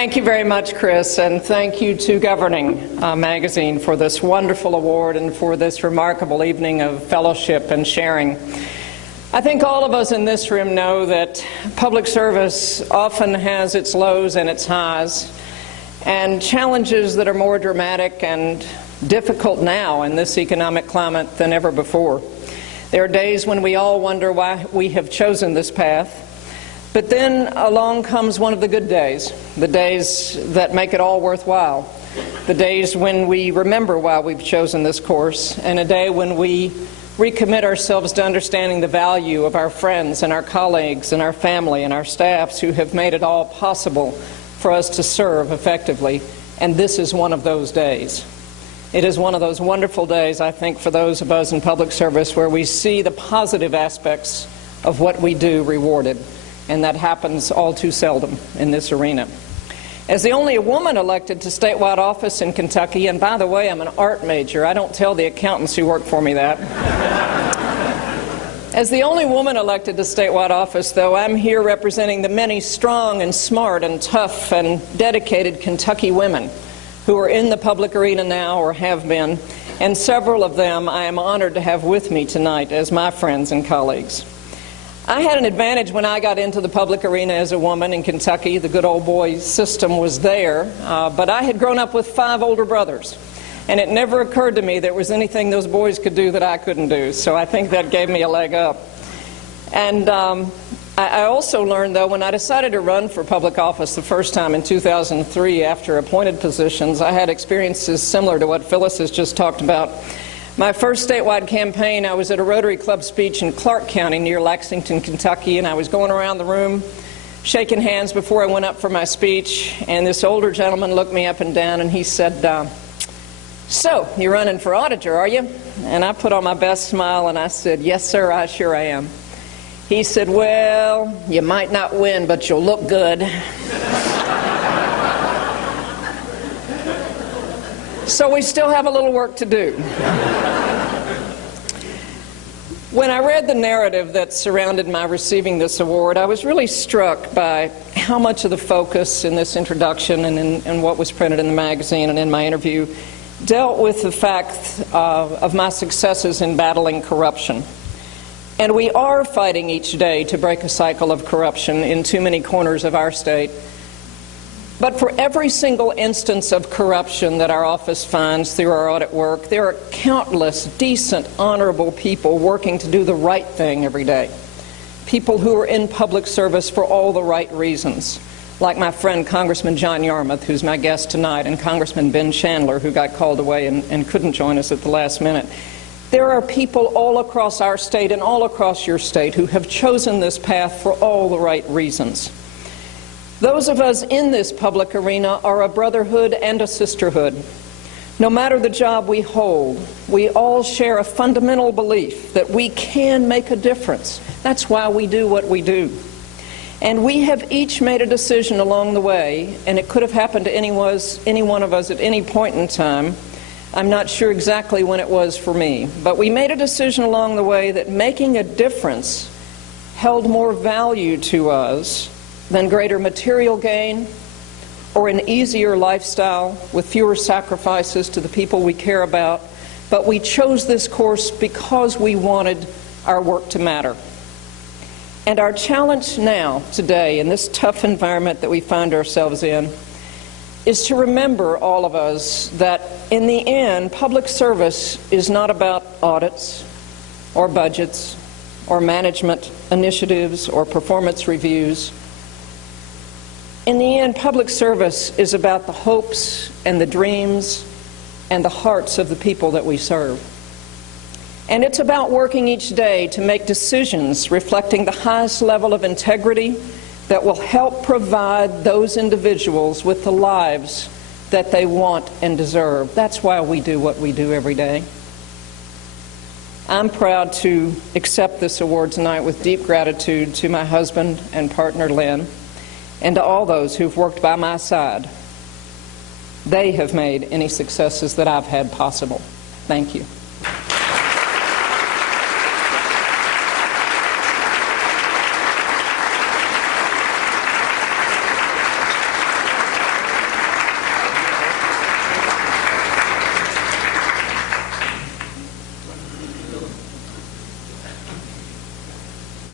Thank you very much, Chris, and thank you to Governing Magazine for this wonderful award and for this remarkable evening of fellowship and sharing. I think all of us in this room know that public service often has its lows and its highs, and challenges that are more dramatic and difficult now in this economic climate than ever before. There are days when we all wonder why we have chosen this path. But then along comes one of the good days, the days that make it all worthwhile, the days when we remember why we've chosen this course, and a day when we recommit ourselves to understanding the value of our friends and our colleagues and our family and our staffs who have made it all possible for us to serve effectively. And this is one of those days. It is one of those wonderful days, I think, for those of us in public service where we see the positive aspects of what we do rewarded. And that happens all too seldom in this arena. As the only woman elected to statewide office in Kentucky, and by the way, I'm an art major. I don't tell the accountants who work for me that. As the only woman elected to statewide office, though, I'm here representing the many strong and smart and tough and dedicated Kentucky women who are in the public arena now or have been, and several of them I am honored to have with me tonight as my friends and colleagues. I had an advantage when I got into the public arena as a woman in Kentucky. The good old boy system was there, but I had grown up with 5 older brothers, and it never occurred to me there was anything those boys could do that I couldn't do, so I think that gave me a leg up. And I also learned, though, when I decided to run for public office the first time in 2003 after appointed positions, I had experiences similar to what Phyllis has just talked about. My first statewide campaign, I was at a Rotary Club speech in Clark County near Lexington, Kentucky, and I was going around the room shaking hands before I went up for my speech, and this older gentleman looked me up and down and he said, "So, you're running for auditor, are you?" And I put on my best smile and I said, "Yes, sir, I sure am." He said, "Well, you might not win, but you'll look good." So we still have a little work to do. When I read the narrative that surrounded my receiving this award, I was really struck by how much of the focus in this introduction and in what was printed in the magazine and in my interview dealt with the fact of my successes in battling corruption. And we are fighting each day to break a cycle of corruption in too many corners of our state. But for every single instance of corruption that our office finds through our audit work, there are countless decent, honorable people working to do the right thing every day. People who are in public service for all the right reasons, like my friend Congressman John Yarmouth, who's my guest tonight, and Congressman Ben Chandler, who got called away and couldn't join us at the last minute. There are people all across our state and all across your state who have chosen this path for all the right reasons. Those of us in this public arena are a brotherhood and a sisterhood. No matter the job we hold, we all share a fundamental belief that we can make a difference. That's why we do what we do. And we have each made a decision along the way, and it could have happened to any one of us at any point in time. I'm not sure exactly when it was for me, but we made a decision along the way that making a difference held more value to us than greater material gain or an easier lifestyle with fewer sacrifices to the people we care about. But we chose this course because we wanted our work to matter. And our challenge now, today, in this tough environment that we find ourselves in, is to remember, all of us, that in the end, public service is not about audits or budgets or management initiatives or performance reviews. In the end, public service is about the hopes and the dreams and the hearts of the people that we serve. And it's about working each day to make decisions reflecting the highest level of integrity that will help provide those individuals with the lives that they want and deserve. That's why we do what we do every day. I'm proud to accept this award tonight with deep gratitude to my husband and partner, Lynn, and to all those who've worked by my side. They have made any successes that I've had possible. Thank you.